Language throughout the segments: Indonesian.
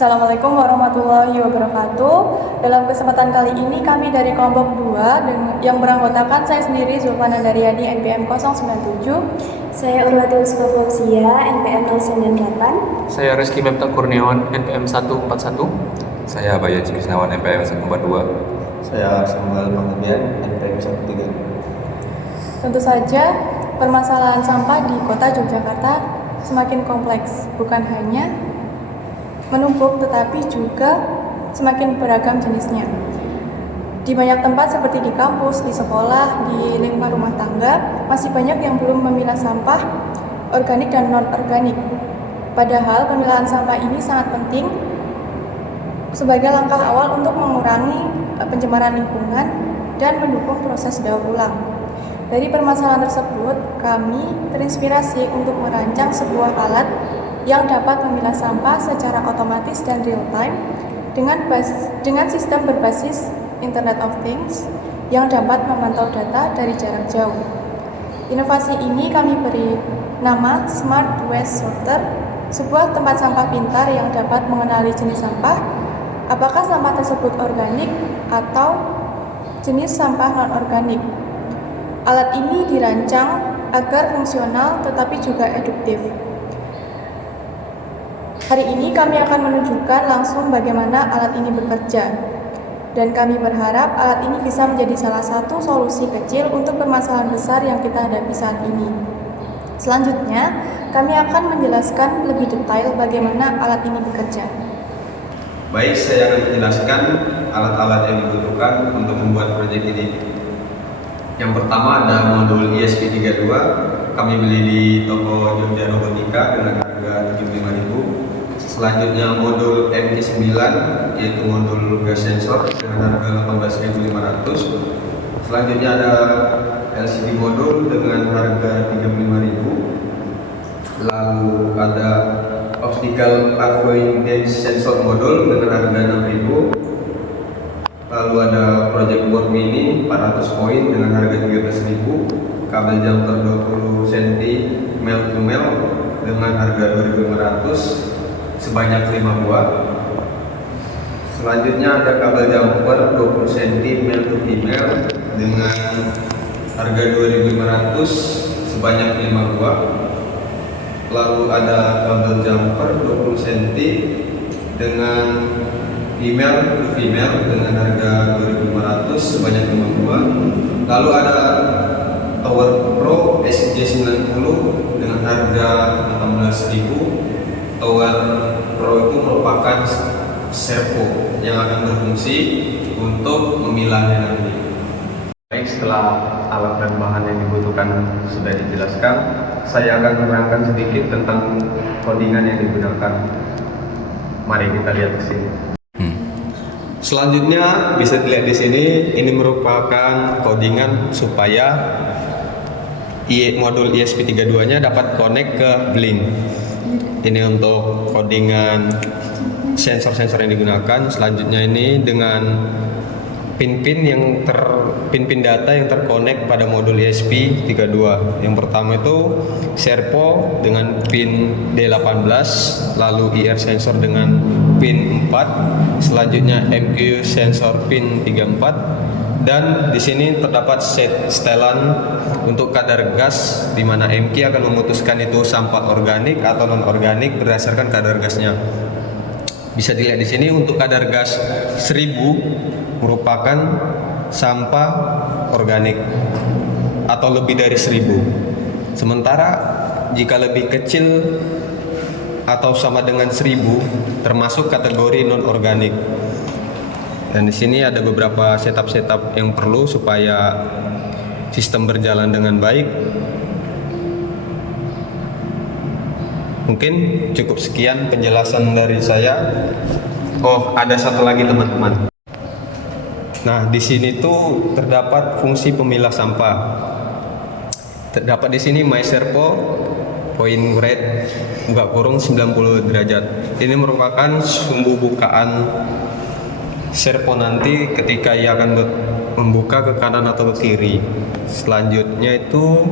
Assalamualaikum warahmatullahi wabarakatuh. Dalam kesempatan kali ini kami dari kelompok 2 yang beranggotakan saya sendiri Zulfana Daryani NPM 097. Saya Urwati Usma Fauzia NPM 098. Saya Rizky Mepta Kurniawan NPM 141. Saya Bayu Cikisnawan NPM 142. Saya Samuel Panggebian NPM 132. Tentu saja permasalahan sampah di kota Yogyakarta semakin kompleks, bukan hanya menumpuk tetapi juga semakin beragam jenisnya. Di banyak tempat seperti di kampus, di sekolah, di lingkungan rumah tangga, masih banyak yang belum memilah sampah organik dan non-organik. Padahal pemilahan sampah ini sangat penting sebagai langkah awal untuk mengurangi pencemaran lingkungan dan mendukung proses daur ulang. Dari permasalahan tersebut, kami terinspirasi untuk merancang sebuah alat yang dapat memilah sampah secara otomatis dan real time dengan sistem berbasis Internet of Things yang dapat memantau data dari jarak jauh. Inovasi ini kami beri nama Smart Waste Sorter, sebuah tempat sampah pintar yang dapat mengenali jenis sampah, apakah sampah tersebut organik atau jenis sampah non-organik. Alat ini dirancang agar fungsional tetapi juga eduktif. Hari ini kami akan menunjukkan langsung bagaimana alat ini bekerja. Dan kami berharap alat ini bisa menjadi salah satu solusi kecil untuk permasalahan besar yang kita hadapi saat ini. Selanjutnya, kami akan menjelaskan lebih detail bagaimana alat ini bekerja. Baik, saya akan menjelaskan alat-alat yang dibutuhkan untuk membuat proyek ini. Yang pertama ada modul ESP32. Kami beli di toko Jogja Robotika dengan harga 75.000. Selanjutnya modul MT9, yaitu modul gas sensor dengan harga 18.500. Selanjutnya ada LCD modul dengan harga 35.000. Lalu ada optical arcing sensor modul dengan harga 6.000. Lalu ada project board mini 400 poin dengan harga 13.000. Kabel jumper 20 cm male to male dengan harga 2.500 sebanyak 5 buah. Selanjutnya ada kabel jumper 20 cm male to female dengan harga 2.500 sebanyak 5 buah. Lalu ada kabel jumper 20 cm dengan female to female dengan harga 2.500 sebanyak 5 buah. Lalu ada Tower Pro SJ90 dengan harga 18.000. Tower Pro itu merupakan servo yang akan berfungsi untuk memilahnya nanti. Baik, setelah alat dan bahan yang dibutuhkan sudah dijelaskan, saya akan menerangkan sedikit tentang codingan yang digunakan. Mari kita lihat di sini. Selanjutnya bisa dilihat di sini, ini merupakan codingan supaya modul ESP32-nya dapat connect ke Blink. Ini untuk codingan sensor-sensor yang digunakan. Selanjutnya ini dengan pin-pin data yang terkonek pada modul ESP32. Yang pertama itu servo dengan pin D18, lalu IR sensor dengan pin 4, selanjutnya MQ sensor pin 34. Dan di sini terdapat setelan untuk kadar gas, di mana MQ akan memutuskan itu sampah organik atau non organik berdasarkan kadar gasnya. Bisa dilihat di sini untuk kadar gas 1000 merupakan sampah organik atau lebih dari 1000. Sementara jika lebih kecil atau sama dengan 1000 termasuk kategori non organik. Dan di sini ada beberapa setup yang perlu supaya sistem berjalan dengan baik. Mungkin cukup sekian penjelasan dari saya. Oh, ada satu lagi teman-teman. Nah, di sini tuh terdapat fungsi pemilah sampah. Terdapat di sini My Servo point red buka kurung 90 derajat. Ini merupakan sumbu bukaan servo nanti ketika ia akan membuka ke kanan atau ke kiri. Selanjutnya itu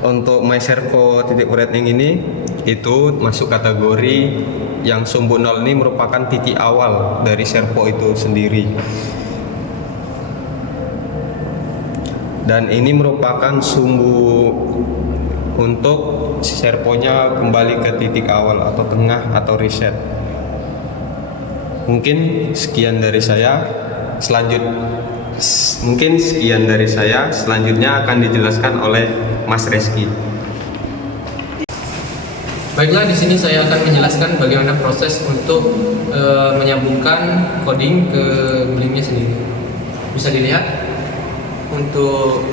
untuk MyServo titik rating ini itu masuk kategori yang sumbu nol. Ini merupakan titik awal dari servo itu sendiri, dan ini merupakan sumbu untuk servonya kembali ke titik awal atau tengah atau reset. Mungkin sekian dari saya. Selanjutnya akan dijelaskan oleh Mas Reski. Baiklah, di sini saya akan menjelaskan bagaimana proses untuk menyambungkan coding ke Blink-nya sendiri. Bisa dilihat untuk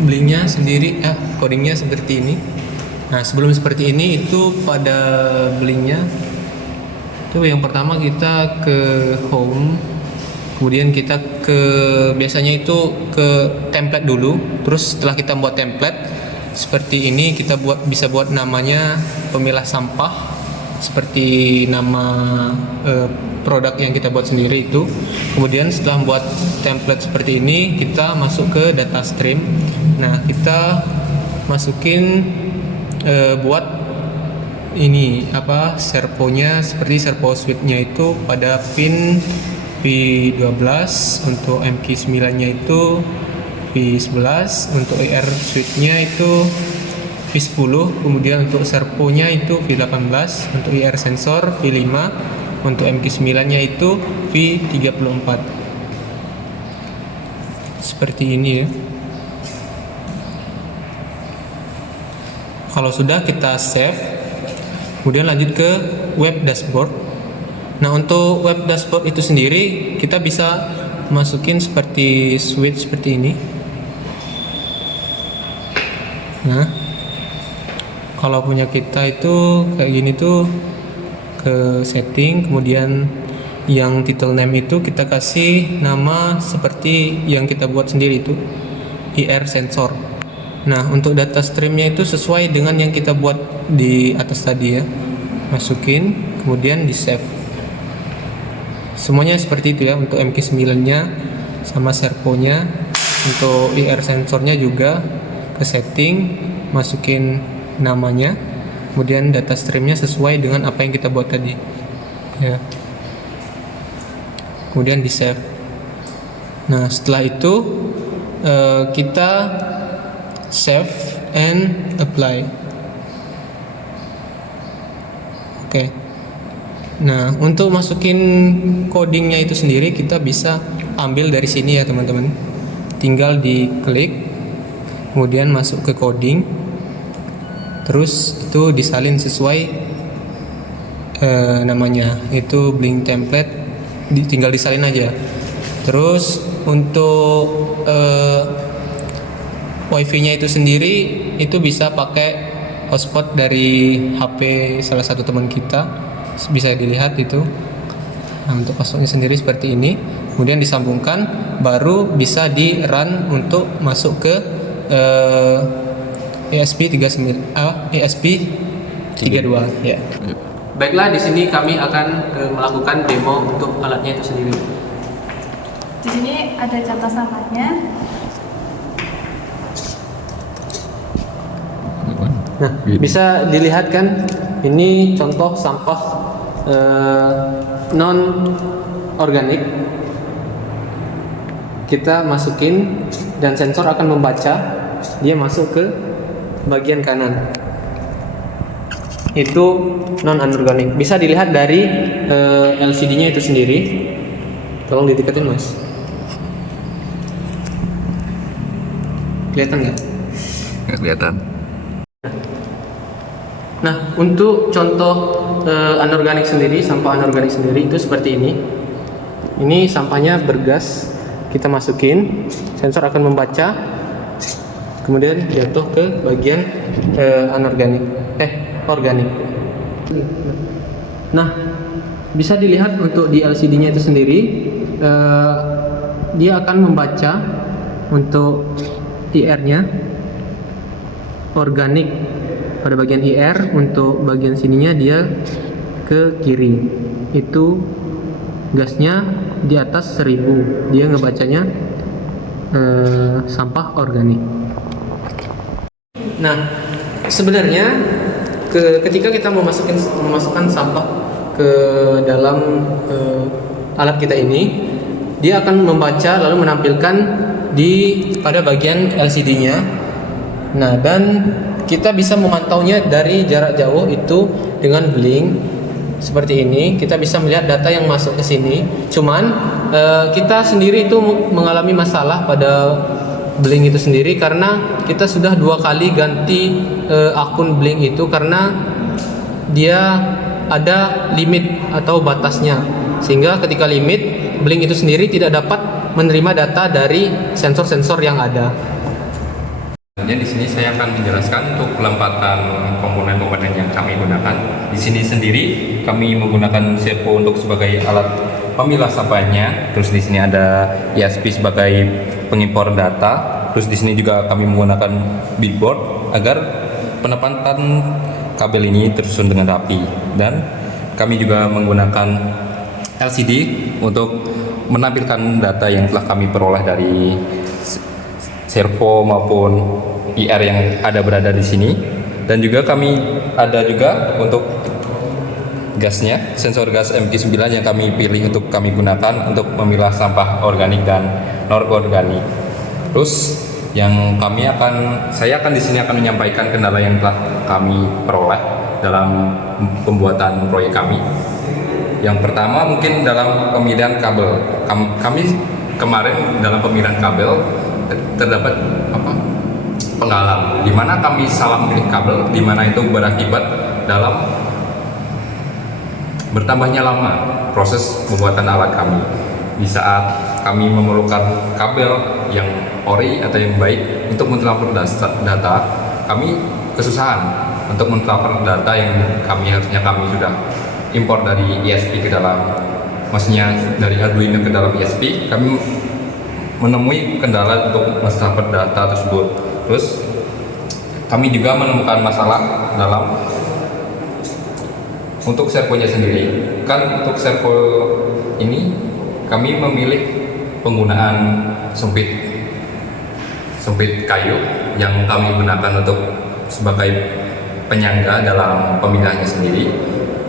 Blink-nya sendiri, codingnya seperti ini. Nah, sebelum seperti ini itu pada Blink-nya itu yang pertama kita ke home, kemudian kita biasanya itu ke template dulu. Terus setelah kita buat template seperti ini, kita bisa buat namanya pemilah sampah seperti nama produk yang kita buat sendiri itu. Kemudian setelah membuat template seperti ini, kita masuk ke data stream. Nah, kita masukin buat ini servonya, seperti servo switch-nya itu pada pin P12, untuk MQ9 nya itu P11, untuk IR switch-nya itu P10, kemudian untuk servonya itu P18, untuk IR sensor P5, untuk MQ9 nya itu P34. Seperti ini ya. Kalau sudah, kita save, kemudian lanjut ke web dashboard. Nah, untuk web dashboard itu sendiri kita bisa masukin seperti switch seperti ini. Nah, kalau punya kita itu kayak gini tuh, ke setting, kemudian yang title name itu kita kasih nama seperti yang kita buat sendiri itu, IR sensor. Nah, untuk data streamnya itu sesuai dengan yang kita buat di atas tadi ya. Masukin, kemudian di save. Semuanya seperti itu ya, untuk MQ9-nya sama servonya. Untuk IR sensornya juga ke setting, masukin namanya, kemudian data streamnya sesuai dengan apa yang kita buat tadi ya. Kemudian di save. Nah, setelah itu kita save and apply. Oke. Nah, untuk masukin codingnya itu sendiri kita bisa ambil dari sini ya teman-teman. Tinggal diklik, kemudian masuk ke coding, terus itu disalin sesuai namanya, itu Blink template, tinggal disalin aja. Terus untuk wifi-nya itu sendiri itu bisa pakai hotspot dari HP salah satu teman kita, bisa dilihat itu. Nah, untuk passwordnya sendiri seperti ini, kemudian disambungkan, baru bisa di run untuk masuk ke ESP32 ya. Baiklah, di sini kami akan melakukan demo untuk alatnya itu sendiri. Di sini ada contoh sampahnya. Nah, bisa dilihat kan, ini contoh sampah non organik. Kita masukin dan sensor akan membaca, dia masuk ke bagian kanan. Itu non anorganik. Bisa dilihat dari LCD-nya itu sendiri. Tolong didekatin, Mas. Kelihatan nggak? Nggak kelihatan. Nah, untuk contoh anorganik sendiri, sampah anorganik sendiri itu seperti ini. Ini sampahnya bergas, kita masukin, sensor akan membaca, kemudian jatuh ke bagian organik. Nah, bisa dilihat untuk di LCD-nya itu sendiri, dia akan membaca untuk IR-nya organik pada bagian IR, untuk bagian sininya dia ke kiri. Itu gasnya di atas 1000, dia ngebacanya sampah organik. Nah, sebenarnya ketika kita memasukkan sampah ke dalam alat kita ini, dia akan membaca lalu menampilkan pada bagian LCD-nya. Nah, dan kita bisa memantaunya dari jarak jauh itu dengan blink seperti ini. Kita bisa melihat data yang masuk ke sini. Cuman kita sendiri itu mengalami masalah pada Blink itu sendiri karena kita sudah 2 kali ganti akun Blink itu karena dia ada limit atau batasnya, sehingga ketika limit Blink itu sendiri tidak dapat menerima data dari sensor-sensor yang ada. Di sini saya akan menjelaskan untuk pelempatan komponen-komponen yang kami gunakan. Di sini sendiri kami menggunakan servo untuk sebagai alat pemilah sampahnya. Terus di sini ada ESP sebagai pengimpor data. Terus di sini juga kami menggunakan bigboard agar penempatan kabel ini tersusun dengan rapi. Dan kami juga menggunakan LCD untuk menampilkan data yang telah kami peroleh dari servo maupun IR yang berada di sini. Dan juga kami ada juga untuk gasnya, sensor gas MQ9 yang kami pilih untuk kami gunakan untuk memilah sampah organik dan non-organik. Terus yang saya akan di sini akan menyampaikan kendala yang telah kami peroleh dalam pembuatan proyek kami. Yang pertama mungkin dalam pemilihan kabel. Kami kemarin dalam pemilihan kabel terdapat penggalang, di mana kami salah memilih kabel, di mana itu berakibat dalam bertambahnya lama proses pembuatan alat kami. Di saat kami memerlukan kabel yang ori atau yang baik untuk mentransfer data, kami kesusahan untuk mentransfer data yang harusnya kami sudah impor dari ESP ke dalam, maksudnya dari Arduino ke dalam ESP. Kami menemui kendala untuk mentransfer data tersebut. Terus kami juga menemukan masalah dalam untuk servonya sendiri. Kan untuk servo ini kami memilih penggunaan sumpit kayu yang kami gunakan untuk sebagai penyangga dalam pemilihannya sendiri.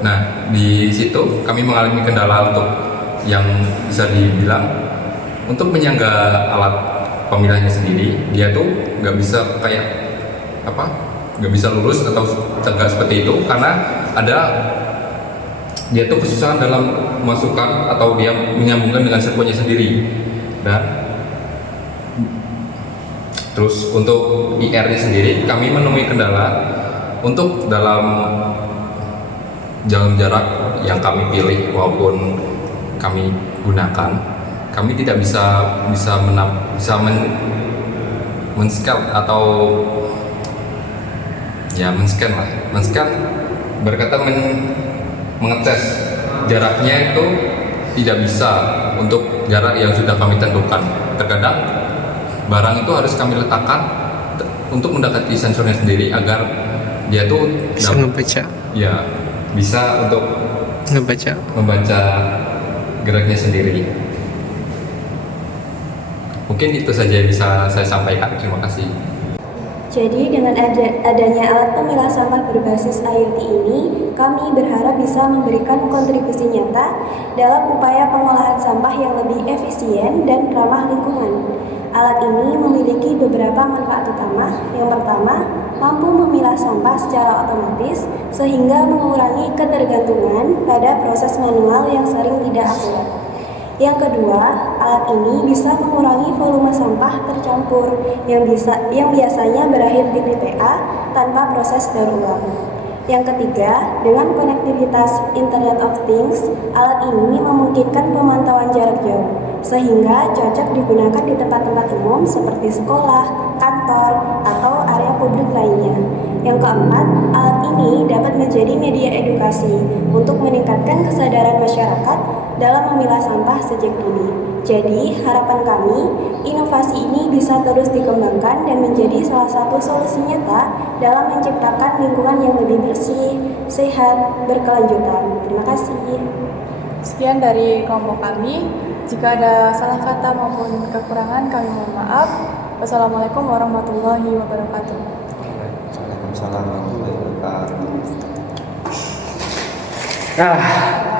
Nah, di situ kami mengalami kendala untuk yang bisa dibilang untuk menyangga alat pemilahnya sendiri. Dia tuh nggak bisa nggak bisa lurus atau tegak seperti itu karena dia tuh kesusahan dalam memasukkan atau dia menyambungkan dengan servonya sendiri. Dan terus untuk IR-nya sendiri kami menemui kendala untuk dalam jarak yang kami pilih maupun kami gunakan, kami tidak bisa men-scan atau men-scan berkata mengetes jaraknya itu tidak bisa untuk jarak yang sudah kami tentukan. Terkadang barang itu harus kami letakkan untuk mendekati sensornya sendiri agar dia tuh Bisa ngebaca. Ya, bisa untuk membaca geraknya sendiri. Mungkin itu saja yang bisa saya sampaikan. Terima kasih. Jadi dengan adanya alat pemilah sampah berbasis IoT ini, kami berharap bisa memberikan kontribusi nyata dalam upaya pengolahan sampah yang lebih efisien dan ramah lingkungan. Alat ini memiliki beberapa manfaat utama. Yang pertama, mampu memilah sampah secara otomatis sehingga mengurangi ketergantungan pada proses manual yang sering tidak akurat. Yang kedua, alat ini bisa mengurangi volume sampah tercampur yang biasanya berakhir di TPA tanpa proses daur ulang. Yang ketiga, dengan konektivitas Internet of Things, alat ini memungkinkan pemantauan jarak jauh, sehingga cocok digunakan di tempat-tempat umum seperti sekolah, kantor, atau area publik lainnya. Yang keempat, alat ini dapat menjadi media edukasi untuk meningkatkan kesadaran masyarakat dalam memilah sampah sejak dini. Jadi, harapan kami, inovasi ini bisa terus dikembangkan dan menjadi salah satu solusi nyata dalam menciptakan lingkungan yang lebih bersih, sehat, berkelanjutan. Terima kasih. Sekian dari kelompok kami. Jika ada salah kata maupun kekurangan, kami mohon maaf. Wassalamualaikum warahmatullahi wabarakatuh. Waalaikumsalam. Ah,